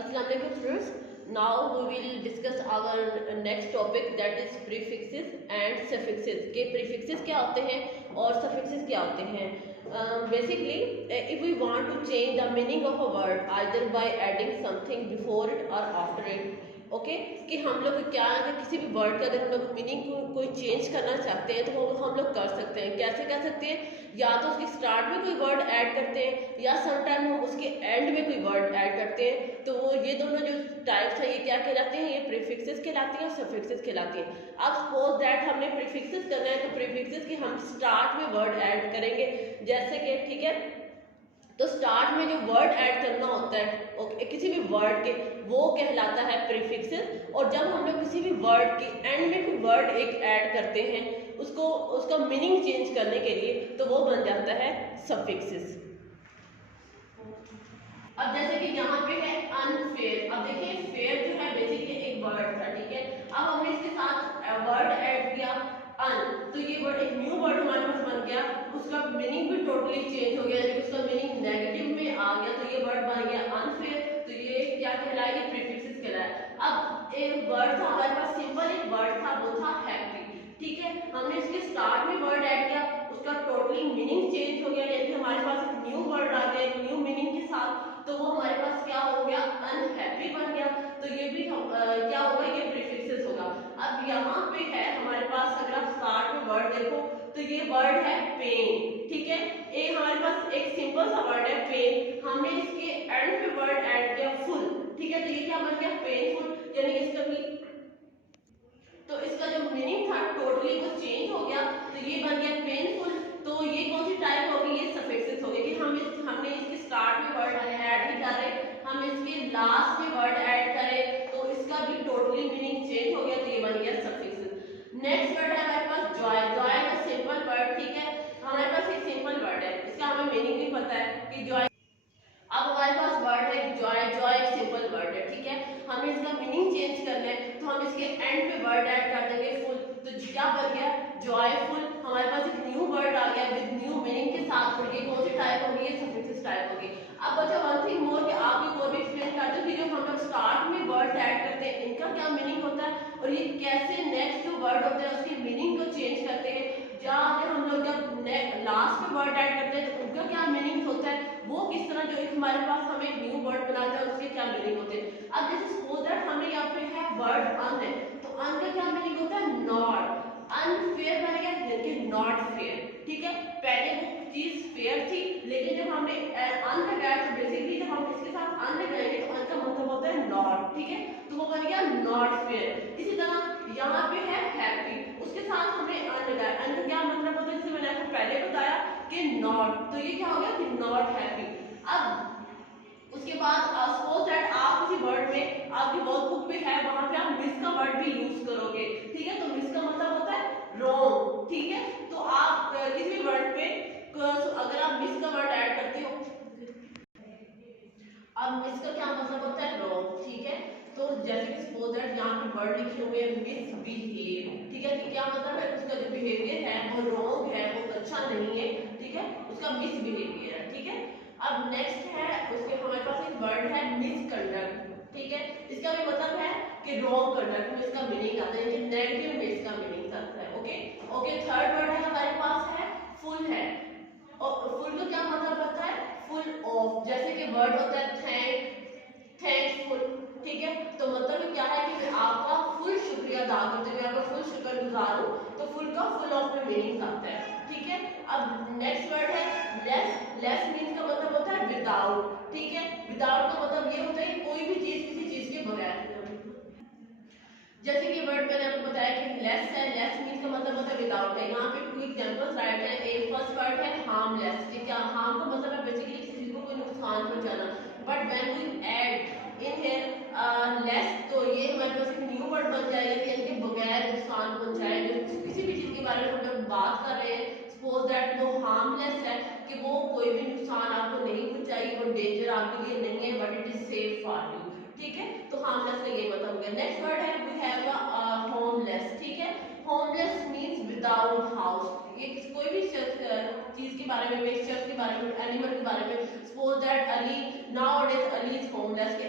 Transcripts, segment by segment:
Assalamualaikum students. Now we will discuss our next topic, that is prefixes and suffixes. के prefixes क्या होते हैं और suffixes क्या होते हैं. Basically, if we want to change the meaning of a word either by adding something before it or after it, okay कि हम लोग क्या अगर किसी भी वर्ड का अगर हम लोग मीनिंग को कोई चेंज करना चाहते हैं तो वो हम लोग कर सकते हैं. कैसे कर सकते हैं? या तो उसके स्टार्ट में कोई वर्ड ऐड करते हैं या समटाइम हम उसके एंड में कोई वर्ड ऐड करते हैं. तो ये दोनों जो टाइप्स है ये क्या कहलाते हैं? ये प्रीफिक्सेस कहलाती हैं और सफिक्सेस कहलाती हैं. अब सपोज दैट हमने प्रीफिक्सेस करना है तो प्रीफिक्सेस की हम स्टार्ट में वर्ड ऐड करेंगे. जैसे कि ठीक है, तो स्टार्ट में जो वर्ड ऐड करना होता है ओके किसी भी वर्ड के, वो कहलाता है प्रीफिक्सेस. और जब हम लोग किसी भी वर्ड के एंड में कोई वर्ड एक ऐड करते हैं उसको उसका मीनिंग चेंज करने के लिए तो वो बन जाता है सफिक्सेस. अब जैसे कि यहाँ पे है अनफेयर. अब देखिए फेयर जो है बेसिकली एक वर्ड था, ठीक है. अब हमने इसके साथ वर्ड ऐड किया अन, तो ये वर्ड एक न्यू वर्ड हमारे पास बन गया. उसका मीनिंग भी टोटली चेंज हो गया, उसका मीनिंग नेगेटिव में आ गया. तो ये वर्ड बन गया अनफेयर. तो ये क्या कहलाएगी? प्रीफिक्सेस कहलाए. अब एक वर्ड था हमारे पास, सिंपल एक वर्ड था, वो था हैप्पी. ठीक है, हमने इसके स्टार्ट में वर्ड ऐड किया, उसका टोटली मीनिंग चेंज हो गया, यानी हमारे पास एक न्यू वर्ड आ गया एक न्यू मीनिंग के साथ. तो वो हमारे पास क्या हो गया? अनहैप्पी बन गया. तो ये भी क्या होगा? ये प्रीफिक्सेस होगा. अब यहाँ पे है हमारे पास, अगर आप स्टार्ट में वर्ड देखो तो ये वर्ड है पेन. ठीक है, ये हमारे पास एक सिंपल सा वर्ड है पेन. हमने इसके एंड पे वर्ड ऐड किया फुल. ठीक है, तो ये क्या बन गया? पेनफुल. यानी इसका भी तो इसका जो मीनिंग था टोटली वो चेंज हो गया. तो ये बन गया पेनफुल. तो ये कौन सी टाइप होगी? ये सफिक्सेस होगी कि हमने इसके स्टार्ट में वर्ड ऐड ही कर रहे, हम इसके लास्ट में वर्ड ऐड करें तो इसका भी टोटली मीनिंग चेंज हो गया. तो ये बन गया सफिक्सेस. नेक्स्ट वर्ड है हमारे पास जॉय. जॉय है सिंपल वर्ड. ठीक है, हमारे पास एक सिंपल वर्ड है, इसका हमें मीनिंग भी पता है कि जॉय. अब हमारे पास वर्ड है जॉय. जॉय एक सिंपल वर्ड है. ठीक है, हमें इसका मीनिंग चेंज करना है तो हम इसके एंड पे वर्ड ऐड कर देंगे फुल. तो क्या बन गया? जॉयफुल. हमारे पास एक न्यू वर्ड आ गया विद न्यू मीनिंग के साथ. और ये कौन सी टाइप होगी? ये सफिक्सेस टाइप होगी. अब बचा वन थिंग मोर कि आपको और भी एक्सप्लेन करते हैं कि जो हम लोग स्टार्ट में वर्ड ऐड करते हैं इनका क्या मीनिंग होता है और ये कैसे नेक्स्ट जो वर्ड होते हैं उसके मीनिंग को चेंज करते हैं. या हम लोग जब लास्ट में वर्ड ऐड करते हैं तो उनका क्या मीनिंग होता है, वो किस तरह जो एक हमारे पास हमें एक न्यू वर्ड बनाता है उसके क्या मीनिंग होते हैं. अब जैसे सपोज दैट हमने यहाँ पे है वर्ड अन है, तो अन का क्या मीनिंग होता है? नॉट. अनफेयर बन गया जबकि नॉट फेयर. ठीक है, पहले वो चीज फेयर थी लेकिन जब हमने अन लगाया तो बेसिकली जब हम इसके साथ अन लगाएंगे तो अन का मतलब होता है नॉट. ठीक है, तो वो बन गया नॉट फेयर. इसी तरह यहाँ पे है हैप्पी, उसके साथ हमने अन लगाया. अन का क्या मतलब होता है? जैसे मैंने आपको पहले बताया कि नॉट. तो ये क्या हो गया कि नॉट हैप्पी. अब उसके बाद सपोज दैट आप किसी वर्ड में आपकी वर्क बुक पे है, वहां पे आप मिस का वर्ड भी यूज करोगे. ठीक है, तो मिस का मतलब होता है रॉन्ग. ठीक है, तो आप किसी भी वर्ड पे अगर आप मिस का वर्ड ऐड करते हो, अब मिस का क्या मतलब होता है? रॉन्ग. ठीक है, तो जैसे कि सपोज दैट यहाँ पे वर्ड लिखे हुए हैं मिसबिहेव. ठीक है, कि क्या मतलब है? उसका जो बिहेवियर है वो रॉन्ग है, वो अच्छा नहीं है. ठीक है, उसका मिसबिहेवियर है. ठीक है, अब नेक्स्ट है उसके हमारे पास एक वर्ड है मिसकंडक्ट. ठीक है, इसका भी मतलब है कि रॉन्ग कंडक्ट में इसका मीनिंग आता है कि नेगेटिव में इसका मीनिंग आता है. ओके ओके, थर्ड वर्ड है हमारे पास है फुल है. और फुल का क्या मतलब होता है? Full of. जैसे कि वर्ड होता है थैंकफुल. ठीक है, तो मतलब क्या है कि मैं आपका फुल शुक्रिया अदा करती हूँ, मैं आपका फुल शुक्रगुजार हूँ. तो फुल का फुल ऑफ में मीनिंग आता है. ठीक है, अब नेक्स्ट वर्ड है लेस. लेस मीन्स का मतलब होता है विदाउट. ठीक है, विदाउट का मतलब ये होता है कि कोई भी चीज किसी चीज के बगैर. जैसे कि वर्ड मैंने आपको बताया कि लेस है, लेस मीन्स का मतलब होता है विदाउट है. यहाँ पे टू एग्जांपल्स राइट है. एक फर्स्ट वर्ड है हार्मलेस. ठीक है, हार्म का मतलब है बेसिकली किसी को कोई नुकसान पहुंचाना. But when we add in here less तो ये हमारे पास एक न्यू वर्ड बन जाएगा यानी कि बगैर नुकसान पहुंचाए. जो किसी भी चीज के बारे में हम लोग बात कर रहे हैं, सपोज दैट वो हार्मलेस है कि वो कोई भी नुकसान आपको नहीं पहुंचाएगी, वो डेंजर आपके लिए नहीं है, but it is safe for you. ठीक है, तो हार्मलेस का ये मतलब हो गया. नेक्स्ट वर्ड है वी हैव होमलेस. ठीक है, होमलेस मींस विदाउट हाउस. ये कोई भी चीज के बारे में, शख्स के बारे में, एनिमल के बारे में। Suppose that Ali, nowadays Ali is homeless, के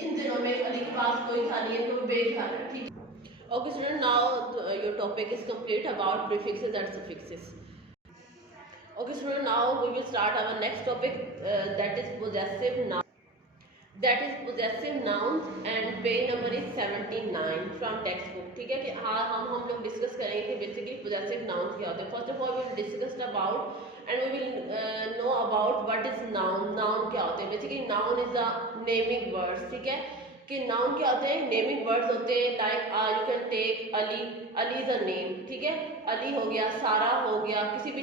इन दिनों में अली के पास कोई घर नहीं है, कोई बेघर है, ठीक है। Okay student, now your topic is complete about prefixes and suffixes. Okay student, now we will start our next topic, that is possessive noun, that is possessive nouns, and page number is 79 from text book. ठीक है कि हाँ हम लोग discuss करेंगे कि basically possessive nouns क्या होते हैं। First of all we will discuss about and we will know about what is noun. Noun क्या होते हैं? Basically noun is the naming words. ठीक है कि नाउन क्या होते हैं? नेमिंग वर्ड्स होते हैं। Like you can take Ali, Ali is a name. ठीक है, अली हो गया, सारा हो गया, किसी भी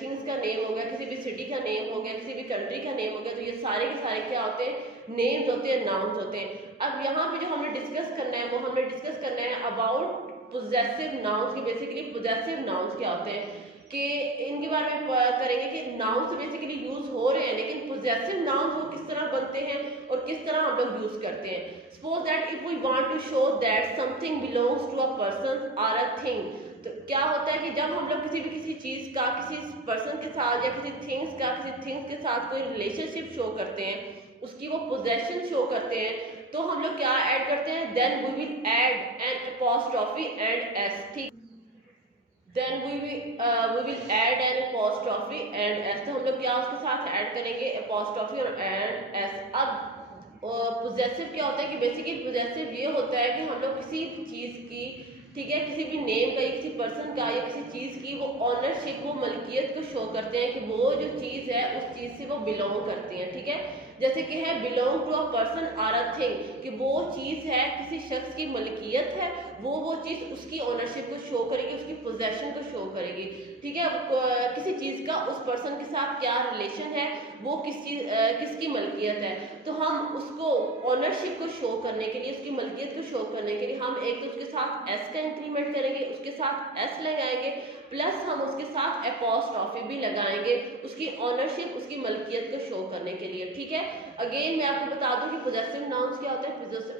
थिंग्स का नेम हो गया, किसी भी सिटी का नेम हो गया, किसी भी कंट्री का नेम हो गया। तो ये सारे के सारे क्या होते हैं? नेम्स होते हैं, नाउन्स होते हैं। अब यहाँ पे जो हमने डिस्कस करना है वो हमने डिस्कस करना है अबाउट पोजेसिव नाउन्स की। बेसिकली पोजेसिव नाउन्स क्या होते हैं कि इनके बारे में करेंगे कि नाउन्स बेसिकली यूज हो रहे हैं, लेकिन पोजेसिव नाउन्स वो किस तरह बनते हैं और किस तरह हम लोग यूज करते हैं। Suppose that if we want to show that something belongs to a person और अ थिंग, तो क्या होता है कि जब हम लोग किसी चीज का किसी पर्सन के साथ या किसी थिंग्स के साथ कोई रिलेशनशिप शो करते हैं, उसकी वो पोजेशन शो करते हैं, तो हम लोग क्या ऐड करते हैं? Then we will add an apostrophe and S. ठीक, then we will add an apostrophe and S. तो हम लोग क्या उसके साथ ऐड करेंगे? अपॉस्ट्रोफी और एंड एस। अब पोजेसिव क्या होता है कि बेसिकली पोजेसिव ये होता है कि हम लोग किसी चीज की, ठीक है, किसी भी नेम का या किसी पर्सन का या किसी चीज की वो ऑनरशिप, वो मलकियत को शो करते हैं कि वो जो चीज है उस चीज से वो बिलोंग करती है। ठीक है, जैसे कि है बिलोंग टू अ पर्सन और अ थिंग, कि वो चीज है किसी शख्स की मलकियत है, वो चीज उसकी ओनरशिप को शो करेगी, उसकी पोजेशन को शो करेगी। ठीक है, किसी चीज का उस पर्सन के साथ क्या रिलेशन है, वो किसकी मलकियत है, तो हम उसको ओनरशिप को शो करने के लिए, उसकी मलकियत को शो करने के लिए हम एक तो उसके साथ एस का इंक्रीमेंट करेंगे, उसके साथ एस लगाएंगे, प्लस हम उसके साथ अपॉस्ट्रोफी भी लगाएंगे उसकी ऑनरशिप, उसकी मलकियत को शो करने के लिए। ठीक है, अगेन मैं आपको बता दूं कि पोजेसिव नाउन्स क्या होते हैं।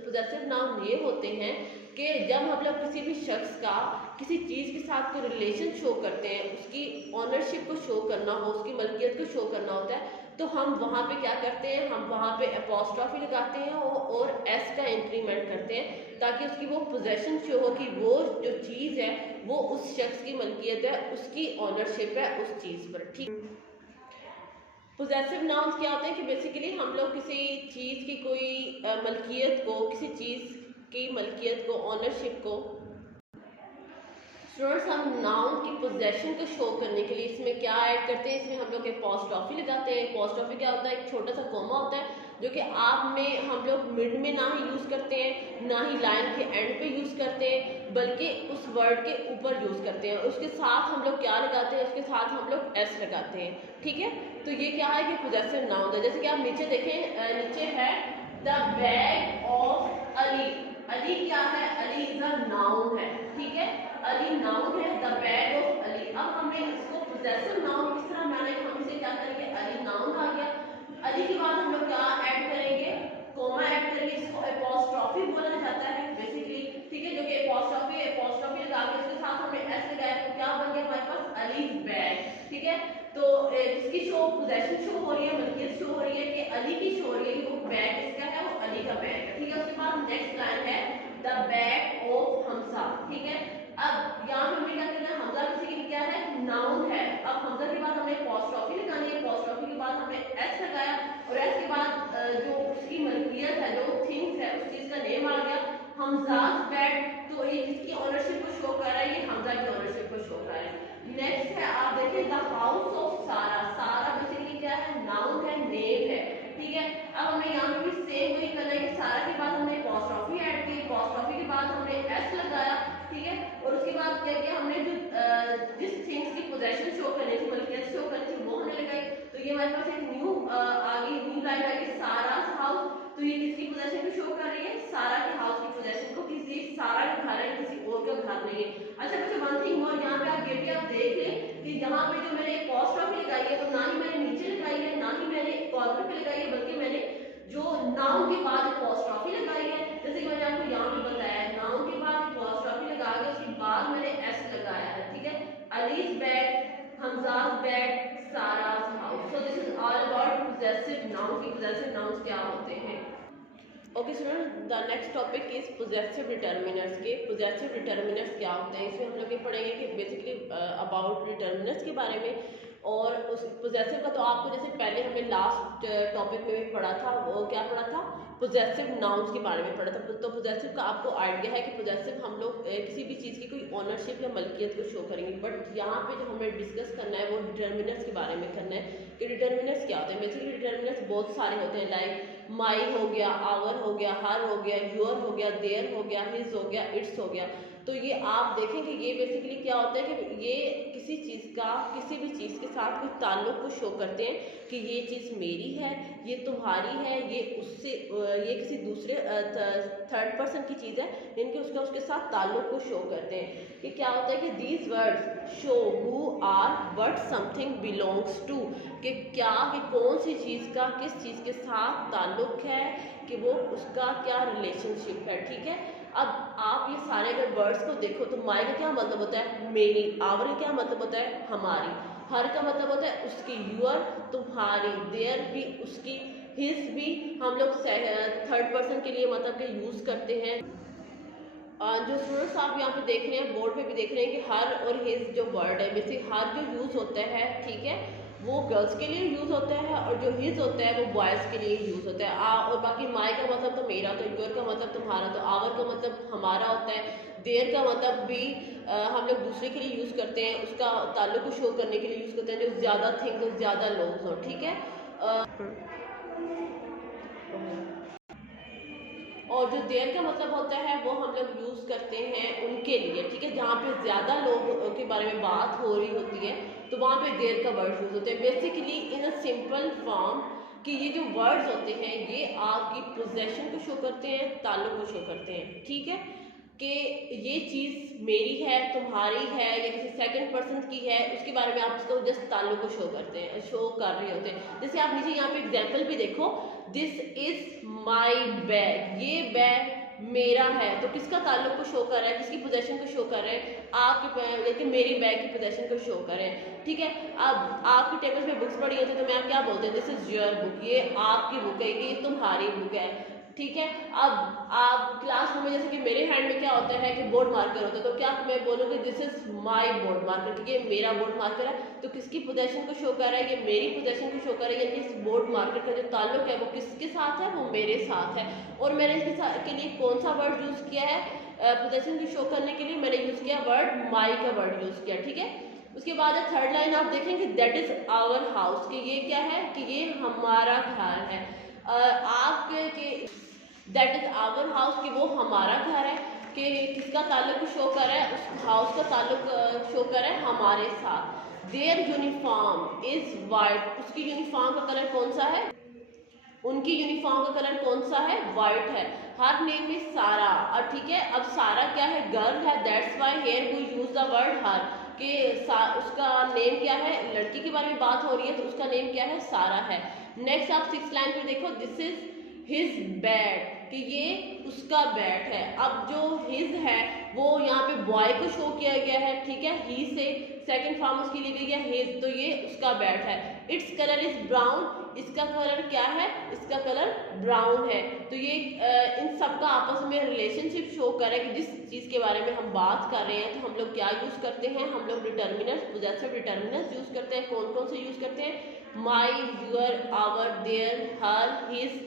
पोजेसिव नाउन ये होते हैं कि जब हम लोग किसी भी शख्स का किसी चीज के साथ कोई रिलेशन शो करते हैं, उसकी ऑनरशिप को शो करना हो, उसकी मलकियत को शो करना होता है, तो हम वहाँ पे क्या करते हैं? हम वहाँ पे अपॉस्ट्रोफी लगाते हैं और एस का इंक्रीमेंट करते हैं, ताकि उसकी वो पोजेशन शो हो कि वो जो चीज़ है वो उस शख्स की मलकियत है, उसकी ऑनरशिप है उस चीज़ पर। ठीक, पोजेसिव नाउन्स क्या होते हैं कि बेसिकली हम लोग किसी चीज़ की कोई मलकियत को, किसी चीज़ की मलकियत को, ऑनरशिप को, स्टूडेंट्स हम नाउन की पोजेशन को शो करने के लिए इसमें क्या ऐड करते हैं? इसमें हम लोग अपॉस्ट्रोफी लगाते हैं। अपॉस्ट्रोफी क्या होता है? एक छोटा सा कोमा होता है जो कि आप में हम लोग मिड में ना ही यूज़ करते हैं, ना ही लाइन के एंड पे यूज़ करते हैं, बल्कि उस वर्ड के ऊपर यूज़ करते हैं। उसके साथ हम लोग क्या लगाते हैं? उसके साथ हम लोग एस लगाते हैं। ठीक है, तो ये क्या है कि पोजेसिव नाउन है। जैसे कि आप नीचे देखें, नीचे है the bag of Ali. Ali क्या है? अली इज अ नाउन है। ठीक है, अली नाउन है, द बैग ऑफ अली। अब हमने इसको पोजेसिव नाउन किस तरह मानेंगे? हम इसे क्या करेंगे? अली नाउन आ गया, अली के बाद हम लोग क्या ऐड करेंगे? कोमा ऐड करेंगे, इसको अपॉस्ट्रोफी बोला जाता है बेसिकली। ठीक है, जो कि अपॉस्ट्रोफी लगा के उसके साथ हमने एस लगाया, तो क्या बन गया हमारे पास? अली बैग। ठीक है, तो इसकी शो पोजेशन शो हो रही है, मलकियत शो हो रही है कि अली की शो हो रही है कि वो बैग इसका है, वो अली का बैग है। ठीक है, उसके बाद नेक्स्ट लाइन है द बैग ऑफ हमजा। ठीक है, अब यहाँ पे हमें क्या करना है? हमजा बेसिकली क्या है? नाउन है। अब हमजा के बाद हमने अपॉस्ट्रोफी लगानी है, अपॉस्ट्रोफी के बाद हमने एस लगाया, और एस के बाद जो उसकी मलकियत है, जो थिंग्स है, उस चीज का नेम आ गया हमजाज बैग। तो ये किसकी ऑनरशिप को शो कर रहा है? ये हमजा की ऑनरशिप को शो कर रहा है। नेक्स्ट है, आप देखिए द हाउस ऑफ सारा। सारा बेसिकली क्या है? नाउन है, नेम है। ठीक है, अब हमें यहाँ पे भी सेम वही करना है कि सारा के बाद हमने अपॉस्ट्रोफी ऐड की, अपॉस्ट्रोफी के बाद हमने एस लगाया। ठीक है, और उसके बाद क्या किया हमने? जो जिस थिंग्स की पोजेशन शो करनी थी, मलकियत शो करनी थी, वो हमने लगाई। तो ये हमारे पास एक न्यू न्यू लाइन आ गई, सारा हाउस। तो ये किसकी पोजेशन को शो कर रही है? सारा के हाउस की पोजेशन को, किसी सारा का घर है, किसी और का घर नहीं है। अच्छा बच्चों, वन थिंग और यहाँ पे आप ये भी आप देख लें कि यहाँ पे जो मैंने अपॉस्ट्रोफी लगाई है, तो ना ही मैंने नीचे लगाई है, ना ही मैंने कॉर्नर पे लगाई है, बल्कि मैंने जो नाउन के बाद अपॉस्ट्रोफी लगाई है। जैसे कि मैंने आपको यहाँ पे बताया, नाउन के बाद अपॉस्ट्रोफी लगा के उसके बाद मैंने एस लगाया है। ठीक है, allies bag, Hamza's bed, Sarah's house. So this is all about possessive nouns कि possessive nouns क्या होते हैं. Okay student, the next topic is possessive determiners के. पोजेसिव डिटर्मिनर्स क्या होते हैं, इसमें हम लोग ये पढ़ेंगे कि बेसिकली अबाउट डिटर्मिनर्स के बारे में. और उस पोजेसिव का तो आपको जैसे पहले हमने लास्ट टॉपिक में भी पढ़ा था, वो क्या पढ़ा था, पोजेसिव नाउन्स के बारे में पढ़ा था. तो पोजेसिव का आपको आइडिया है कि पोजेसिव हम लोग किसी भी चीज़ की कोई ओनरशिप या मलकियत को शो करेंगे. बट यहाँ पे जो हमें डिस्कस करना है वो डिटर्मिनर्स के बारे में करना है कि डिटर्मिनर्स क्या होते हैं. बेसिकली डिटर्मिनर्स बहुत सारे होते हैं, लाइक माई हो गया, आवर हो गया, हर हो गया, योर हो गया, देयर हो गया, हिज हो गया, इट्स हो गया. तो ये आप देखेंगे ये बेसिकली क्या होता है कि ये किसी चीज़ का किसी भी चीज़ के साथ कोई ताल्लुक को शो करते हैं कि ये चीज़ मेरी है, ये तुम्हारी है, ये उससे ये किसी दूसरे थर्ड पर्सन की चीज़ है, इनके उसके साथ ताल्लुक को शो करते हैं. कि क्या होता है कि these words show who are what something belongs to, कि क्या कि कौन सी चीज़ का किस चीज़ के साथ ताल्लुक है, कि वो उसका क्या रिलेशनशिप है. ठीक है, अब आप ये सारे अगर वर्ड्स को देखो तो माई का क्या मतलब होता है, मेरी. आवर का क्या मतलब होता है, हमारी. हर का मतलब होता है उसकी, यूर तुम्हारी. देयर भी उसकी, हिज भी हम लोग थर्ड पर्सन के लिए मतलब के यूज़ करते हैं. जो स्टूडेंट्स आप यहाँ पे देख रहे हैं, बोर्ड पे भी देख रहे हैं कि हर और हिज जो वर्ड है, बेसिक हर जो यूज़ होता है, ठीक है, वो गर्ल्स के लिए यूज़ होता है, और जो हिज होता है वो बॉयज़ के लिए यूज़ होता है. और बाकी माई का मतलब तो मेरा, तो योर का मतलब तुम्हारा, तो आवर का मतलब हमारा होता है. देयर का मतलब भी हम लोग दूसरे के लिए यूज़ करते हैं, उसका ताल्लुक को शो करने के लिए यूज़ करते हैं, जो ज़्यादा थिंग हो, ज़्यादा लोग हो. ठीक है, और जो देयर का मतलब होता है वो हम लोग यूज़ करते हैं उनके लिए. ठीक है, जहाँ पे ज़्यादा लोगों के बारे में बात हो रही होती है तो वहाँ पे देयर का वर्ड यूज़ होते हैं. Basically in a simple form कि ये जो वर्ड्स होते हैं ये आपकी पोजेशन को शो करते हैं, ताल्लुक को शो करते हैं. ठीक है, कि ये चीज़ मेरी है, तुम्हारी है, या किसी सेकंड पर्सन की है, उसके बारे में आप उसको जस्ट ताल्लुक को शो करते हैं, शो कर रहे होते हैं. जैसे आप नीचे यहाँ पे एग्जांपल भी देखो, दिस इज माई बैग, ये बैग मेरा है. तो किसका ताल्लुक को शो कर रहा है, किसकी पोजेशन को शो कर रहे हैं, आपके, लेकिन मेरी बैग की पोजेशन को शो कर रहे हैं. ठीक है, अब आपकी टेबल पे बुक्स पड़ी होती है तो मैं आप क्या बोलते हैं, दिस इज योर बुक, ये आपकी बुक है, ये तुम्हारी बुक है. ठीक है, अब आप क्लासरूम में जैसे कि मेरे हैंड में क्या होता है कि बोर्ड मार्कर होता है, तो क्या मैं बोलूँगी this is my board marker, ठीक है, मेरा बोर्ड मार्कर है. तो किसकी पोजेशन को शो कर रहा है, ये मेरी पोजेशन को शो कर रहा है. यानी इस बोर्ड मार्कर का जो ताल्लुक है वो किसके साथ है, वो मेरे साथ है. और मैंने इसके साथ के लिए कौन सा वर्ड यूज़ किया है, पोजेशन को शो करने के लिए मैंने यूज़ किया वर्ड माई का वर्ड यूज़ किया. ठीक है, उसके बाद थर्ड लाइन आप देखेंगे दैट इज आवर हाउस, कि ये क्या है, कि ये हमारा घर है. आपके दैट इज आवर हाउस, कि वो हमारा घर है, कि किसका ताल्लुक शो कर रहा है, उस हाउस का ताल्लुक शो कर रहा है हमारे साथ. देयर यूनिफॉर्म इज वाइट, उसकी यूनिफॉर्म का कलर कौन सा है, उनकी यूनिफॉर्म का कलर कौन सा है, वाइट है. हर नेम इज सारा. और ठीक है, अब सारा क्या है, गर्ल है, that's why here we use the word her, कि उसका नेम क्या है, लड़की के बारे में बात हो रही है तो उसका नेम क्या है, सारा है. नेक्स्ट आप 6th लाइन पे देखो, दिस इज हिज बेड, कि ये उसका बेड है. अब जो हिज है वो यहाँ पे बॉय को शो किया गया है. ठीक है, ही से सेकंड फॉर्म उसकी ली गई है हिज, तो ये उसका बेड है. इट्स कलर इज ब्राउन, इसका कलर क्या है, इसका कलर ब्राउन है. तो ये इन सब का आपस में रिलेशनशिप शो करे कि जिस चीज़ के बारे में हम बात कर रहे हैं तो हम लोग क्या यूज़ करते हैं, हम लोग डिटर्मिनर्स, पोजेसिव डिटर्मिनर्स यूज़ करते हैं. कौन कौन से यूज़ करते हैं, my, your, our, their, her, his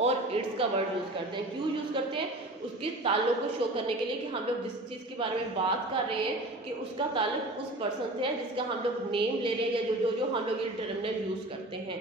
और इट्स का वर्ड यूज़ करते हैं. क्यों यूज़ करते हैं, उसके ताल्लुक को शो करने के लिए कि हम लोग जिस चीज़ के बारे में बात कर रहे हैं कि उसका ताल्लुक उस पर्सन से है जिसका हम लोग नेम ले रहे हैं, या जो जो जो हम लोग ये डिटर्मिनर यूज़ करते हैं.